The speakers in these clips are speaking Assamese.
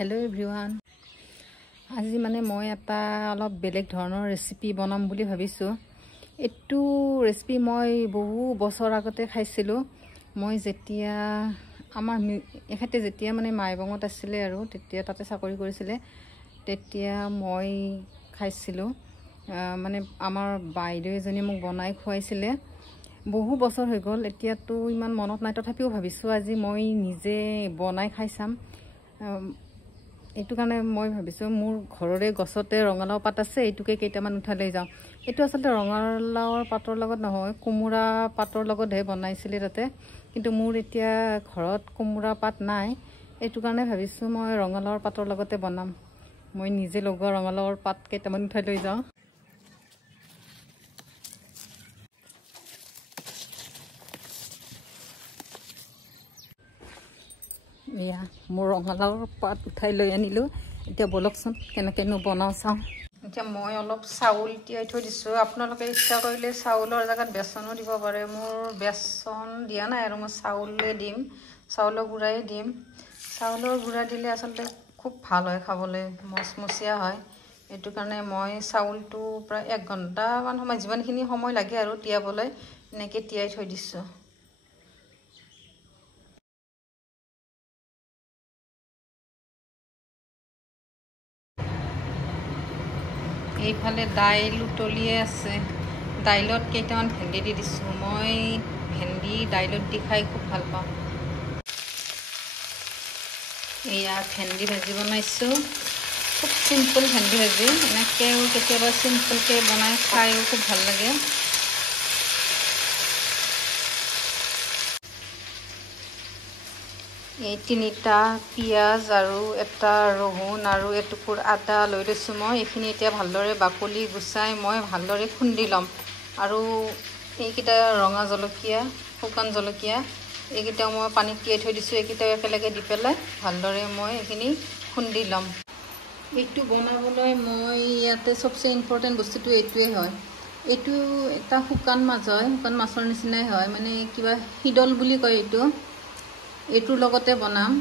हेलो एवरीवन আজি মানে মই এটা অলপ বেলেগ ধৰণৰ ৰেচিপি বনাম বুলি ভাবিছো এটু ৰেচিপি মই বহু বছৰ আগতে খাইছিলো মই যেতিয়া আমাৰ এখেতে যেতিয়া মানে মাইবঙত আছিল আৰু তেতিয়া তাতে চাকৰি কৰিছিল তেতিয়া মই খাইছিলো মানে আমাৰ বাইদেউ এজনী মোক বনাই খুৱাইছিল বহু বছৰ হৈ গল এতিয়া তো ইমান মনত নাই তথাপিও ভাবিছো আজি মই নিজে বনাই খাইছাম এটু কাৰণে মই ভাবিছো মোৰ ঘৰৰে গছতে ৰঙালাও পাত আছে এটুকে কেইটামান উঠাই লৈ যাও এটু আসলে ৰঙালাওৰ পাতৰ লগত নহয় কুমুৰা পাতৰ লগতহে বনাইছিল তাতে কিন্তু মোৰ এতিয়া ঘৰত কুমুৰা পাত নাই এটু কাৰণে ভাবিছো মই ৰঙালাওৰ পাতৰ লগতে বনাম মই নিজে লগোৱা ৰঙালাওৰ পাত কেইটামান উঠাই লৈ যাও या मोर रंगालावर पात उठाई লৈ আনিলো এতিয়া বলকছন কেনেকেনো বনাও চাও এতিয়া মই অলপ চাউল তিয়াই থৈ দিছো আপোনালোকে ইচ্ছা কৰিলে চাউলৰ জাগাত বেচনো দিব পাৰে মোৰ বেচন দিয়া নাই আৰু মই চাউললে দিম চাউলৰ গুড়াই দিম চাউলৰ গুড়া দিলে আসলে খুব ভাল হয় খাবলৈ মচমচিয়া হয় এটু কাৰণে মই চাউলটো প্ৰায় 1 ঘন্টা মান সময় যিমানখিনি সময় লাগে আৰু তিয়াবলৈ নেকে তিয়াই থৈ দিছো এইফালে দাইল উতলিয়ে আছে দাইলত কেইটামান ভেন্দি দি দিছো মই ভেন্দি দাইলত দি খাই খুব ভাল পাওঁ এয়া ভেন্দি ভাজি বনাইছো খুব সিম্পল ভেন্দি ভাজি এনেকেও কেতিয়াবা সিম্পলকে বনাই খাইও খুব ভাল লাগে এই তিনিটা পিয়াজ আৰু এটা ৰহুন আৰু এটুকুৰ আদা লৈ লৈছো মই এখিনি এতিয়া ভালদৰে বাকলি গুছাই মই ভালদৰে খুন্দি লম আৰু এইকিটা ৰঙা জলকীয়া শুকান জলকীয়া এইকিটা মই পানীত তিয়াই থৈ দিছো এইকিটা একেলগে দি পেলাই ভালদৰে মই এখিনি খুন্দি লম এইটো বনাবলৈ মই ইয়াতে সবচে ইম্পৰ্টেন্ট বস্তুটো এইটোৱে হয় এইটো এটা শুকান মাছ হয় শুকান মাছৰ নিচিনাই হয় মানে কিবা হিডল বুলি কয় এইটোৰ লগতে বনাম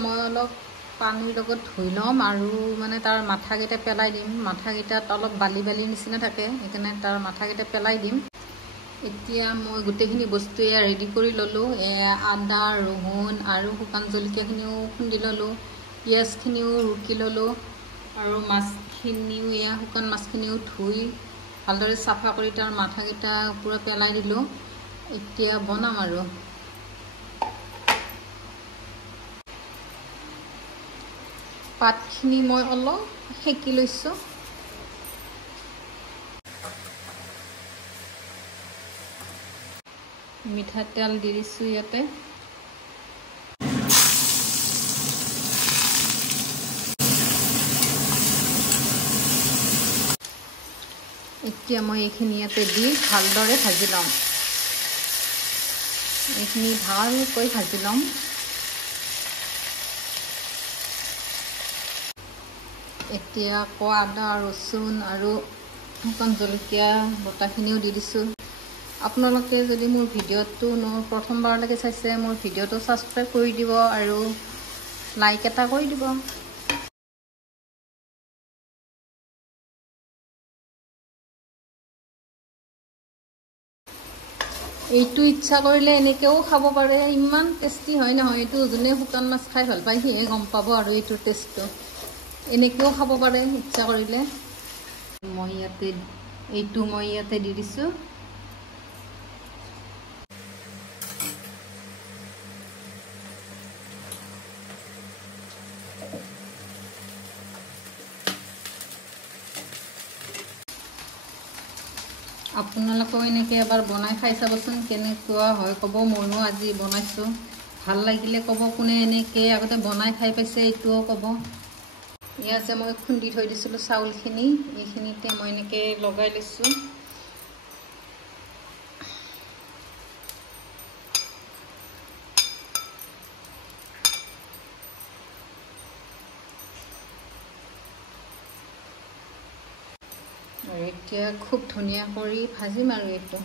মই অলপ পানীৰ লগত ধুই লম আৰু মানে তাৰ মাথা কেইটা পেলাই দিম মাথা কেইটাত অলপ বালি বালি নিচিনা থাকে এখানে তাৰ মাথা কেইটা পেলাই দিম এতিয়া মই গুটেখিনি বস্তু এয়া ৰেডি কৰি ললো আদা ৰহুন আৰু শুকান জলকীয়াখিনিও খুন্দি ললো পিয়াজখিনিও ৰুকি ললো আৰু মাছখিনিও এয়া শুকান মাছখিনিও ধুই ভালদৰে সাফা কৰি তাৰ মাথা কেইটা পুৰা পেলাই দিলো এতিয়া বনাম আৰু পাতখিনি মই অলপ হেকি লৈছো মিঠা তেল দি দিছো ইয়াতে এতিয়া মই এইখিনি ইয়াতে দি ভালদৰে ভাজি লম এইখিনি ভালকৈ ভাজি লম এতিয়া আদা ৰসুন আৰু শুকান জলকীয়া বটাখিনিও দি দিছো আপোনালোকে যদি মোৰ ভিডিঅ'টো প্ৰথমবাৰলৈকে চাইছে মোৰ ভিডিঅ'টো সাবস্ক্ৰাইব কৰি দিব আৰু লাইক এটা কৰি দিব এইটো ইচ্ছা কৰিলে এনেকেও খাব পাৰে ইমান টেস্টি হয় নহয় এইটো যোনে শুকান মাছ খাই ভাল পায় সিহে গম পাব আৰু এইটো টেষ্টটো এনেকেও খাব পাৰে ইচ্ছা কৰিলে মই ইয়াতে দি দিছো আপোনালোকেও এনেকৈ এবাৰ বনাই খাই চাবচোন কেনেকুৱা হয় ক'ব মইও আজি বনাইছো ভাল লাগিলে ক'ব কোনে এনেকৈ আগতে বনাই খাই পাইছে এইটোও ক'ব ইয়া যে মই খুন্দি থৈ দিছিলো চাউলখিনি এইখিনিতে মই এনেকৈ লগাই লৈছো আৰু এতিয়া খুব ধুনীয়া কৰি ভাজিম আৰু এইটো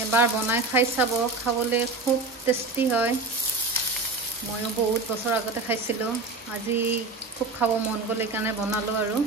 এবাৰ বনাই খাই চাব, খাবলৈ খুব টেষ্টি হয়। ময়ো বহুত বছৰ আগতে খাইছিলোঁ, আজি খুব খাব মন গ'ল সেইকাৰণে বনালোঁ আৰু।